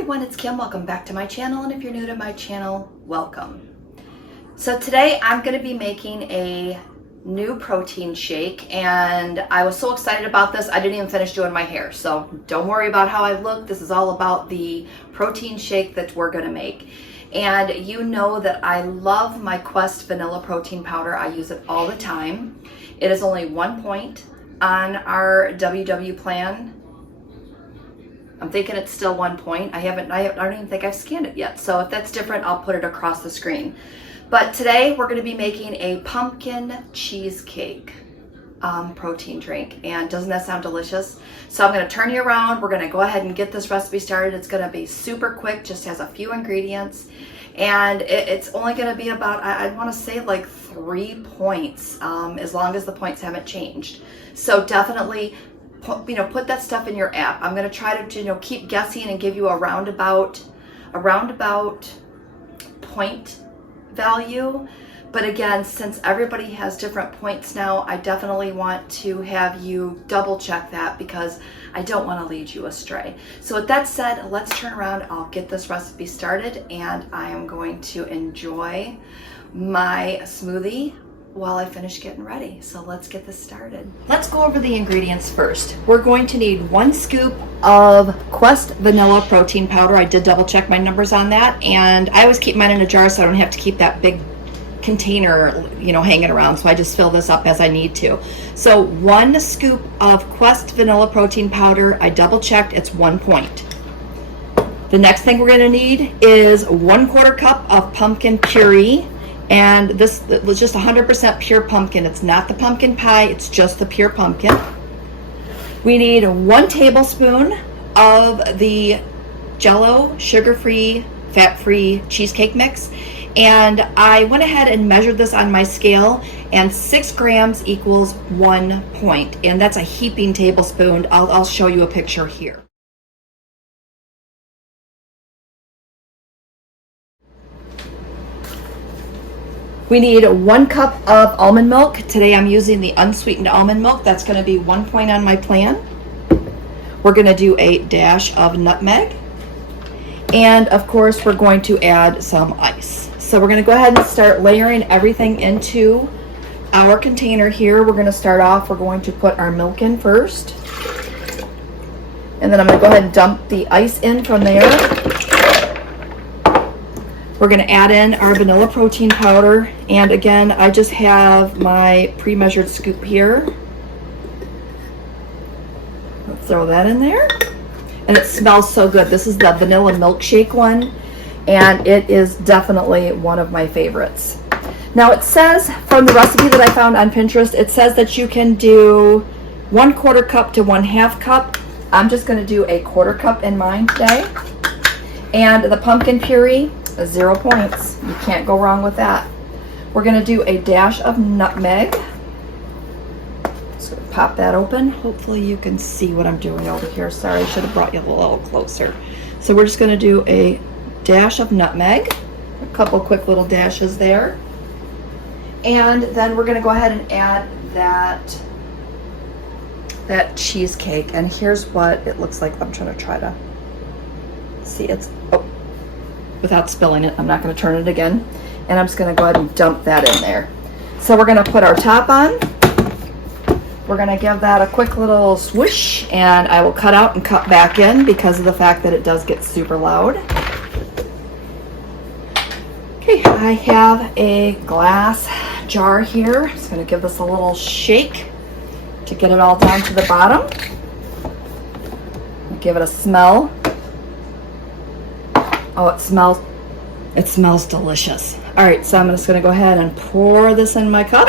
everyone, it's Kim. Welcome back to my channel, and if you're new to my channel, welcome. So today I'm going to be making a new protein shake, and I was so excited about this I didn't even finish doing my hair, so don't worry about how I look. This is all about the protein shake that we're going to make. And you know that I love my Quest vanilla protein powder. I use it all the time. It is only 1 point on our WW plan. I'm thinking it's still 1 point. I don't even think I've scanned it yet. So if that's different, I'll put it across the screen. But today we're going to be making a pumpkin cheesecake protein drink. And doesn't that sound delicious? So I'm going to turn you around. We're going to go ahead and get this recipe started. It's going to be super quick, just has a few ingredients. And it's only going to be about, I want to say like 3 points, as long as the points haven't changed. So definitely put that stuff in your app. I'm going to try to keep guessing and give you a roundabout point value. But again, since everybody has different points now, I definitely want to have you double check that because I don't want to lead you astray. So with that said, let's turn around. I'll get this recipe started, and I am going to enjoy my smoothie while I finish getting ready. So let's get this started. Let's go over the ingredients first. We're going to need 1 scoop of Quest vanilla protein powder. I did double check my numbers on that, and I always keep mine in a jar so I don't have to keep that big container hanging around, so I just fill this up as I need to. So 1 scoop of Quest vanilla protein powder. I double checked, it's 1 point. The next thing we're going to need is 1/4 cup of pumpkin puree. And this was just 100% pure pumpkin. It's not the pumpkin pie, it's just the pure pumpkin. We need 1 tablespoon of the Jello sugar-free, fat-free cheesecake mix. And I went ahead and measured this on my scale, and 6 grams equals 1 point. And that's a heaping tablespoon. I'll show you a picture here. We need 1 cup of almond milk. Today I'm using the unsweetened almond milk. That's going to be 1 point on my plan. We're going to do a dash of nutmeg. And of course we're going to add some ice. So we're going to go ahead and start layering everything into our container here. We're going to start off, we're going to put our milk in first. And then I'm going to go ahead and dump the ice in from there. We're going to add in our vanilla protein powder, and again, I just have my pre-measured scoop here. Let's throw that in there. And it smells so good. This is the vanilla milkshake one, and it is definitely one of my favorites. Now it says, from the recipe that I found on Pinterest, it says that you can do 1/4 cup to 1/2 cup. I'm just going to do a 1/4 cup in mine today. And the pumpkin puree, 0 points. You can't go wrong with that. We're going to do a dash of nutmeg. So pop that open. Hopefully you can see what I'm doing over here. Sorry, I should have brought you a little closer. So we're just going to do a dash of nutmeg. A couple quick little dashes there. And then we're going to go ahead and add that cheesecake. And here's what it looks like. I'm trying to see. Without spilling it, I'm not going to turn it again, and I'm just going to go ahead and dump that in there. So we're going to put our top on. We're going to give that a quick little swoosh, and I will cut out and cut back in because of the fact that it does get super loud. Okay, I have a glass jar here. I'm just going to give this a little shake to get it all down to the bottom. Give it a smell. Oh, it smells delicious. All right, so I'm just going to go ahead and pour this in my cup.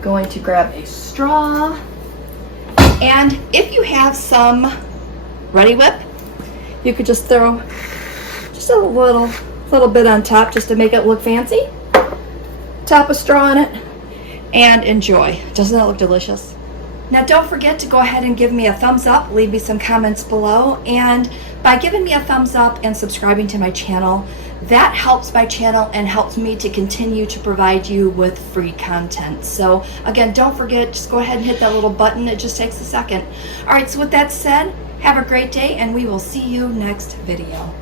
Going to grab a straw. And if you have some Ready Whip, you could just throw just a little bit on top just to make it look fancy. Top a straw in it and enjoy. Doesn't that look delicious? Now don't forget to go ahead and give me a thumbs up, leave me some comments below, and by giving me a thumbs up and subscribing to my channel, that helps my channel and helps me to continue to provide you with free content. So again, don't forget, just go ahead and hit that little button. It just takes a second. All right, so with that said, Have a great day, and we will see you next video.